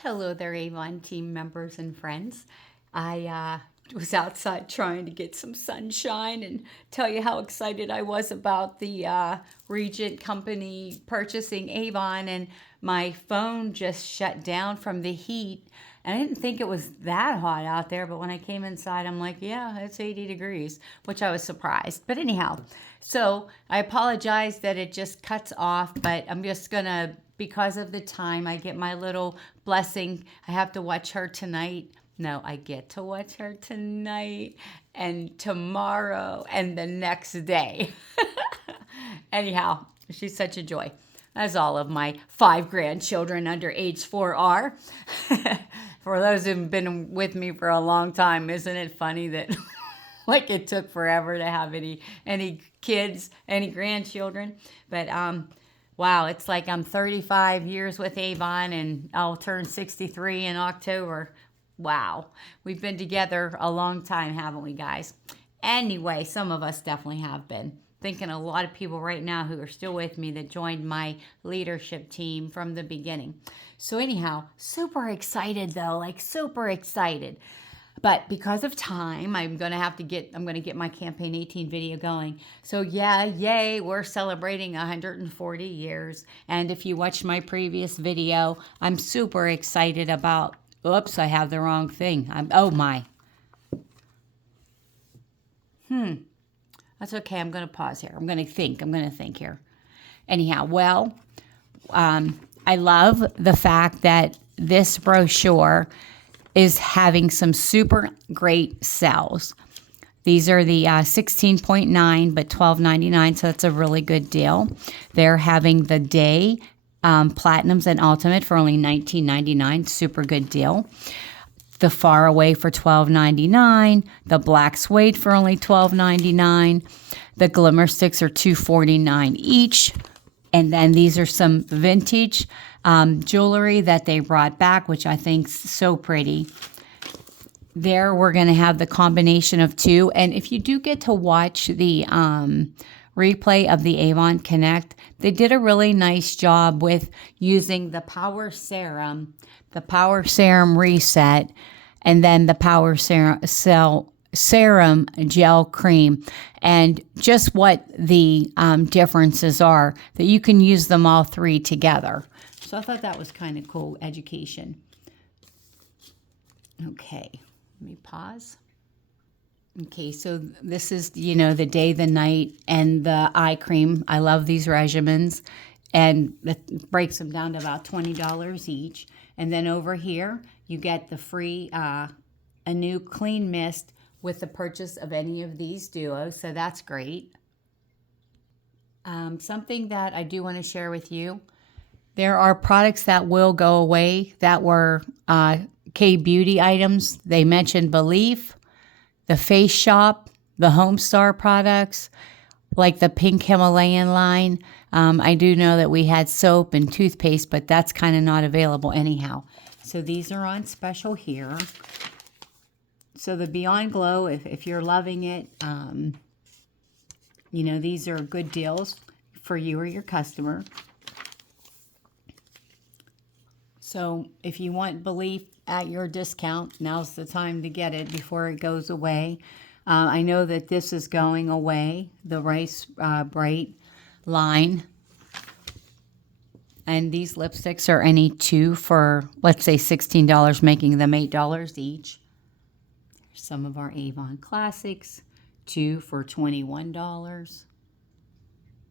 Hello there, Avon team members and friends. I was outside trying to get some sunshine and tell you how excited I was about the Regent Company purchasing Avon, and my phone just shut down from the heat. And I didn't think it was that hot out there, but when I came inside, I'm like, yeah, it's 80 degrees, which I was surprised. But anyhow, so I apologize that it just cuts off, but I'm just gonna, because of the time, I get my little blessing. I have to watch her tonight. No, I get to watch her tonight and tomorrow and the next day. Anyhow, she's such a joy, as all of my 5 grandchildren under age 4 are. For those who've been with me for a long time, isn't it funny that like it took forever to have any kids, any grandchildren? But wow, it's like I'm 35 years with Avon and I'll turn 63 in October. Wow, we've been together a long time, haven't we, guys? Anyway, some of us definitely have been. Thinking a lot of people right now who are still with me that joined my leadership team from the beginning. So, anyhow, super excited though, like super excited. But because of time, I'm gonna get my campaign 18 video going. So yeah, yay, we're celebrating 140 years. And if you watched my previous video, I'm super excited about, oops, I have the wrong thing. Oh my. That's okay. I'm gonna pause here. I'm gonna think here. Anyhow, well, I love the fact that this brochure is having some super great sales. These are the 16.9, but $12.99, so that's a really good deal. They're having the day Platinums and Ultimate for only $19.99, super good deal. The Far Away for $12.99, the Black Suede for only $12.99, the Glimmer Sticks are $2.49 each. And then these are some vintage jewelry that they brought back, which I think's so pretty. There, we're going to have the combination of two. And if you do get to watch the replay of the Avon Connect, they did a really nice job with using the Power Serum Reset, and then the Power Serum Gel Cream, and just what the differences are, that you can use them all three together. So I thought that was kind of cool education. Okay, let me pause. Okay, so this is, the day, the night, and the eye cream. I love these regimens, and it breaks them down to about $20 each. And then over here, you get the free, a new clean mist with the purchase of any of these duos, so that's great. Something that I do want to share with you, there are products that will go away that were K-Beauty items. They mentioned Belief, the Face Shop, the Homestar products, like the Pink Himalayan line. I do know that we had soap and toothpaste, but that's kind of not available anyhow. So these are on special here. So the Beyond Glow, if you're loving it, these are good deals for you or your customer. So if you want Belief at your discount, now's the time to get it before it goes away. I know that this is going away, the Rice Bright line. And these lipsticks are any two for, let's say, $16, making them $8 each. Some of our Avon classics, 2 for $21.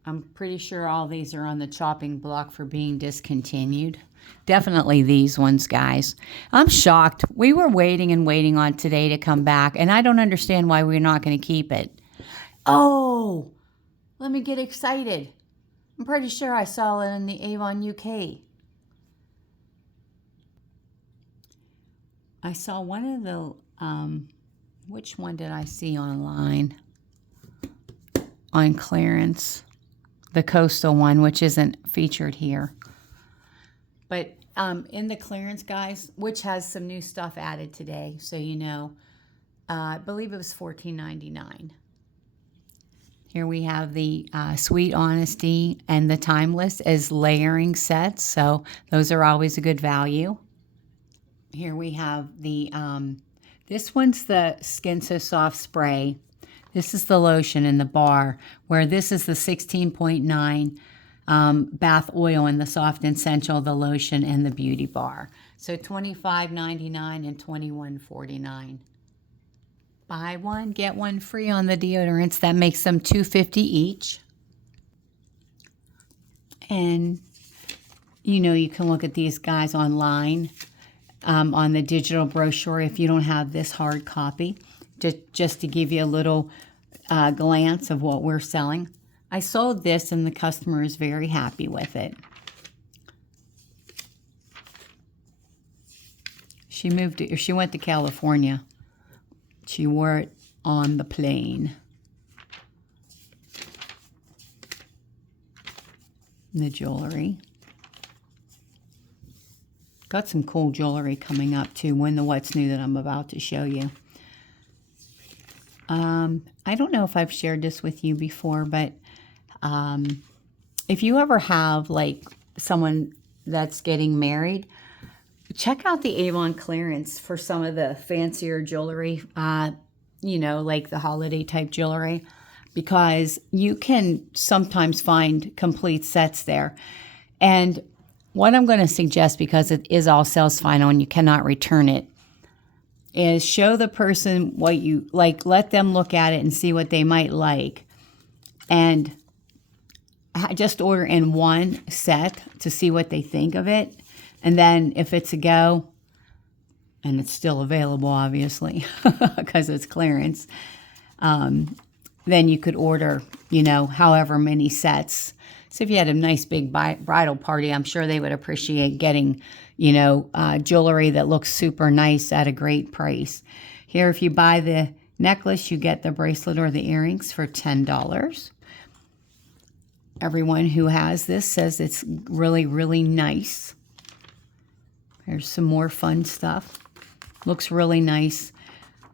I'm pretty sure all these are on the chopping block for being discontinued. Definitely these ones, guys. I'm shocked. We were waiting and waiting on today to come back, and I don't understand why we're not going to keep it. Oh, let me get excited. I'm pretty sure I saw it in the Avon UK. I saw one of the, which one did I see online? On clearance. The coastal one, which isn't featured here. But in the clearance, guys, which has some new stuff added today, so you know, I believe it was $14.99. Here we have the Sweet Honesty and the Timeless as layering sets, so those are always a good value. Here we have the, this one's the Skin So Soft spray. This is the lotion in the bar, where this is the 16.9 bath oil and the soft essential, the lotion, and the beauty bar. So $25.99 and $21.49. Buy one, get one free on the deodorants. That makes them $2.50 each. And, you know, you can look at these guys online on the digital brochure if you don't have this hard copy, just to give you a little glance of what we're selling. I sold this and the customer is very happy with it. She went to California. She wore it on the plane. The jewelry. Got some cool jewelry coming up too. When the what's new that I'm about to show you. I don't know if I've shared this with you before, but if you ever have like someone that's getting married, check out the Avon clearance for some of the fancier jewelry, you know, like the holiday type jewelry, because you can sometimes find complete sets there. And what I'm going to suggest, because it is all sales final and you cannot return it, is show the person what you like, let them look at it and see what they might like, and just order in one set to see what they think of it. And then if it's a go, and it's still available, obviously, because it's clearance, then you could order, you know, however many sets. So if you had a nice big bridal party, I'm sure they would appreciate getting, you know, jewelry that looks super nice at a great price. Here, if you buy the necklace, you get the bracelet or the earrings for $10. Everyone who has this says it's really, really nice. There's some more fun stuff. Looks really nice.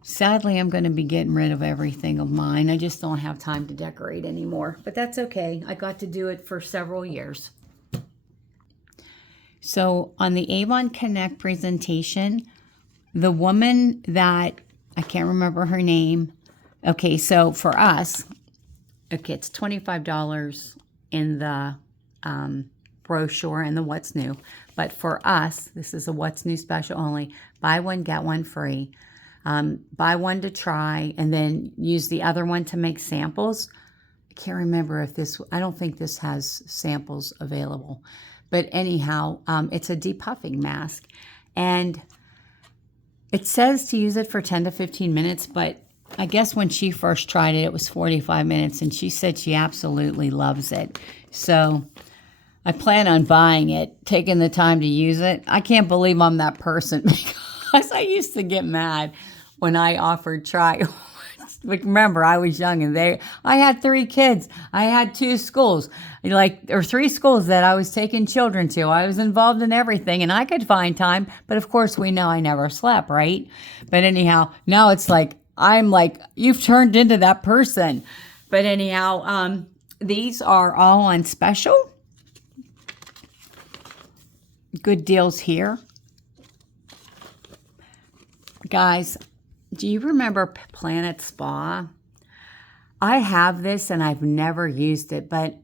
Sadly, I'm going to be getting rid of everything of mine. I just don't have time to decorate anymore. But that's okay. I got to do it for several years. So on the Avon Connect presentation, the woman that, I can't remember her name. Okay, so for us, okay, it's $25 in the brochure and the what's new. But for us, this is a what's new special only. Buy one, get one free. Buy one to try and then use the other one to make samples. I can't remember if this, I don't think this has samples available. But anyhow, it's a depuffing mask. And it says to use it for 10 to 15 minutes, but I guess when she first tried it, it was 45 minutes, and she said she absolutely loves it. So I plan on buying it, taking the time to use it. I can't believe I'm that person, because I used to get mad when I offered try. Remember, I was young, and I had 3 kids. I had 2 schools, or 3 schools that I was taking children to. I was involved in everything, and I could find time. But of course, we know I never slept, right? But anyhow, now it's like, I'm like, you've turned into that person. But anyhow, these are all on special. Good deals here. Guys, do you remember Planet Spa? I have this and I've never used it, but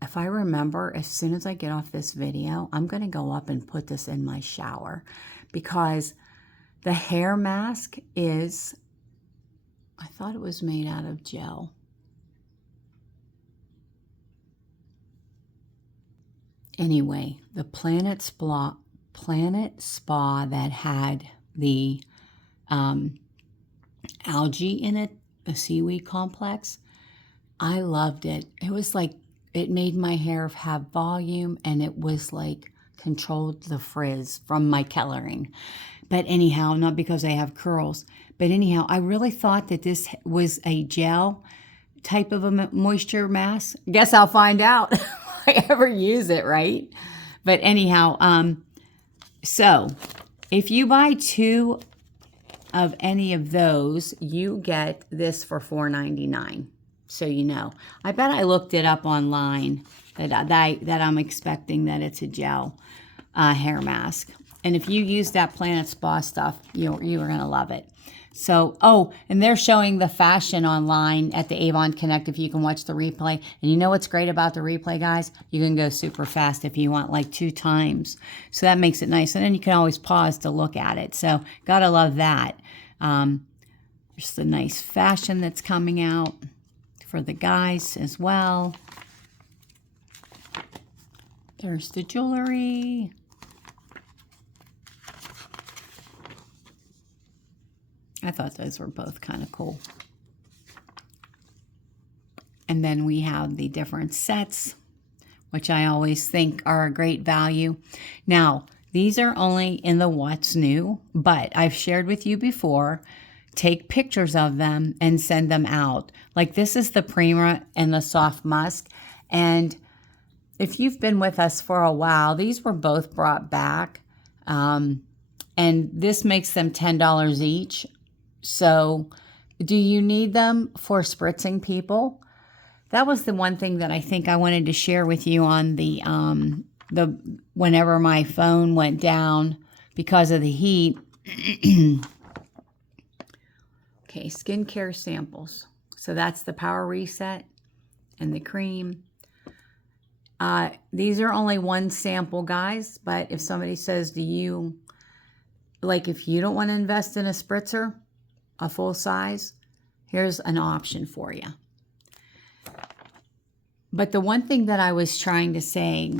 if I remember, as soon as I get off this video, I'm going to go up and put this in my shower, because the hair mask is, I thought it was made out of gel. Anyway, the Planet Spa that had the algae in it, the seaweed complex, I loved it. It was like, it made my hair have volume, and it was like controlled the frizz from my coloring. But anyhow, not because I have curls, but anyhow, I really thought that this was a gel type of a moisture mask. Guess I'll find out if I ever use it, right? But anyhow, so if you buy 2 of any of those, you get this for $4.99. So you know. I bet I looked it up online that I'm expecting that it's a gel hair mask. And if you use that Planet Spa stuff, you are going to love it. So, oh, and they're showing the fashion online at the Avon Connect if you can watch the replay. And you know what's great about the replay, guys? You can go super fast if you want, like 2 times. So that makes it nice. And then you can always pause to look at it. So, gotta love that. There's the nice fashion that's coming out for the guys as well. There's the jewelry. I thought those were both kind of cool. And then we have the different sets, which I always think are a great value. Now, these are only in the What's New, but I've shared with you before, take pictures of them and send them out. Like this is the Prima and the Soft Musk. And if you've been with us for a while, these were both brought back. And this makes them $10 each. So do you need them for spritzing people? That was the one thing that I think I wanted to share with you on the whenever my phone went down because of the heat. Okay, skincare samples. So that's the Power Reset and the cream. These are only one sample, guys, but if somebody says, do you, like if you don't want to invest in a spritzer, a full size, here's an option for you. But the one thing that I was trying to say,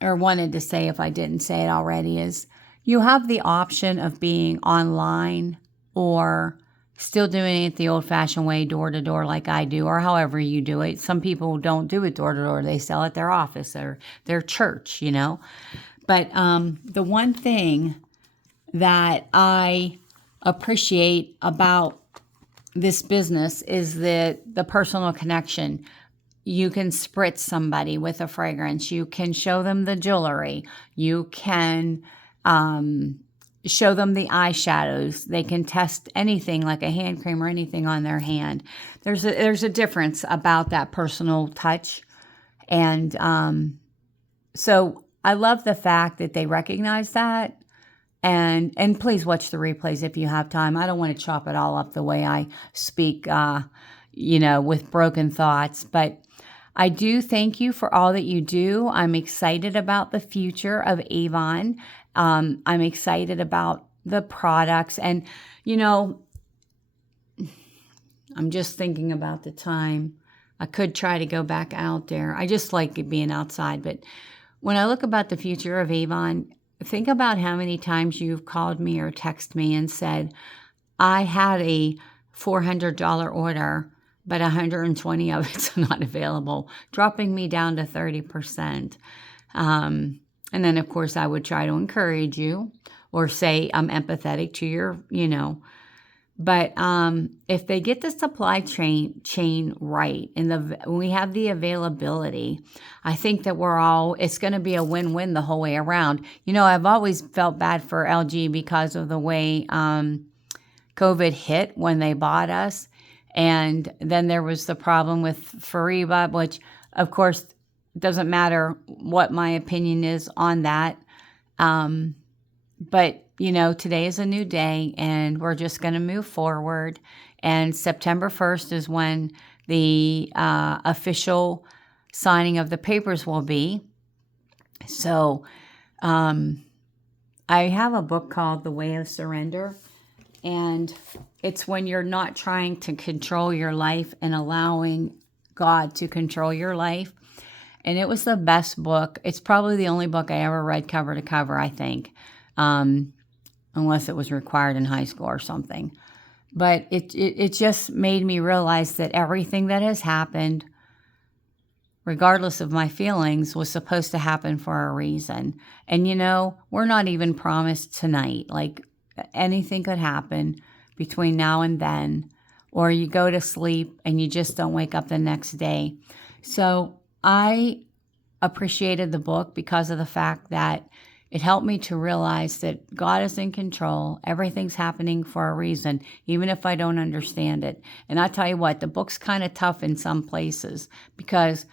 or wanted to say if I didn't say it already, is you have the option of being online or still doing it the old-fashioned way, door-to-door like I do, or however you do it. Some people don't do it door-to-door. They sell at their office or their church, you know. But the one thing that I appreciate about this business is the personal connection. You can spritz somebody with a fragrance. You can show them the jewelry. You can show them the eyeshadows. They can test anything like a hand cream or anything on their hand. There's a difference about that personal touch. And so I love the fact that they recognize that. And please watch the replays if you have time. I don't want to chop it all up the way I speak, with broken thoughts. But I do thank you for all that you do. I'm excited about the future of Avon. I'm excited about the products. And, I'm just thinking about the time. I could try to go back out there. I just like it being outside. But when I look about the future of Avon, think about how many times you've called me or texted me and said, I had a $400 order, but 120 of it's not available, dropping me down to 30%. And then, of course, I would try to encourage you or say I'm empathetic to your, But if they get the supply chain right and we have the availability, I think that it's going to be a win-win the whole way around. I've always felt bad for LG because of the way COVID hit when they bought us. And then there was the problem with Fariba, which, of course, doesn't matter what my opinion is on that. But today is a new day and we're just going to move forward. And September 1st is when the official signing of the papers will be. So I have a book called The Way of Surrender. And it's when you're not trying to control your life and allowing God to control your life. And it was the best book. It's probably the only book I ever read cover to cover, I think. Unless it was required in high school or something. But it just made me realize that everything that has happened, regardless of my feelings, was supposed to happen for a reason. And we're not even promised tonight. Like anything could happen between now and then. Or you go to sleep and you just don't wake up the next day. So I appreciated the book because of the fact that it helped me to realize that God is in control. Everything's happening for a reason, even if I don't understand it. And I tell you what, the book's kind of tough in some places because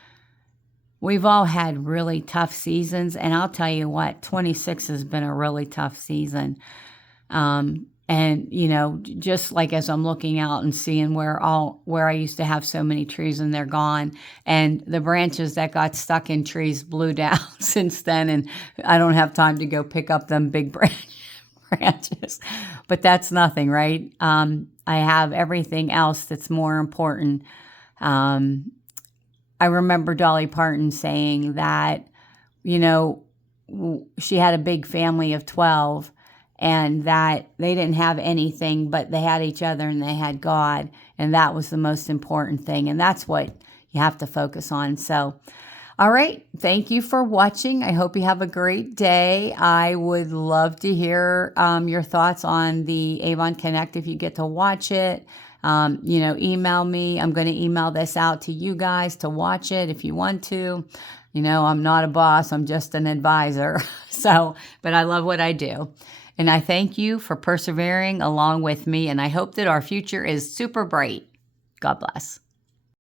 we've all had really tough seasons, and I'll tell you what, 26 has been a really tough season. And just like as I'm looking out and seeing where I used to have so many trees and they're gone, and the branches that got stuck in trees blew down since then, and I don't have time to go pick up them big branches. But that's nothing, right? I have everything else that's more important. I remember Dolly Parton saying that, she had a big family of 12, and that they didn't have anything, but they had each other and they had God. And that was the most important thing. And that's what you have to focus on. So, all right. Thank you for watching. I hope you have a great day. I would love to hear your thoughts on the Avon Connect if you get to watch it. Email me. I'm going to email this out to you guys to watch it if you want to. I'm not a boss. I'm just an advisor. But I love what I do. And I thank you for persevering along with me. And I hope that our future is super bright. God bless.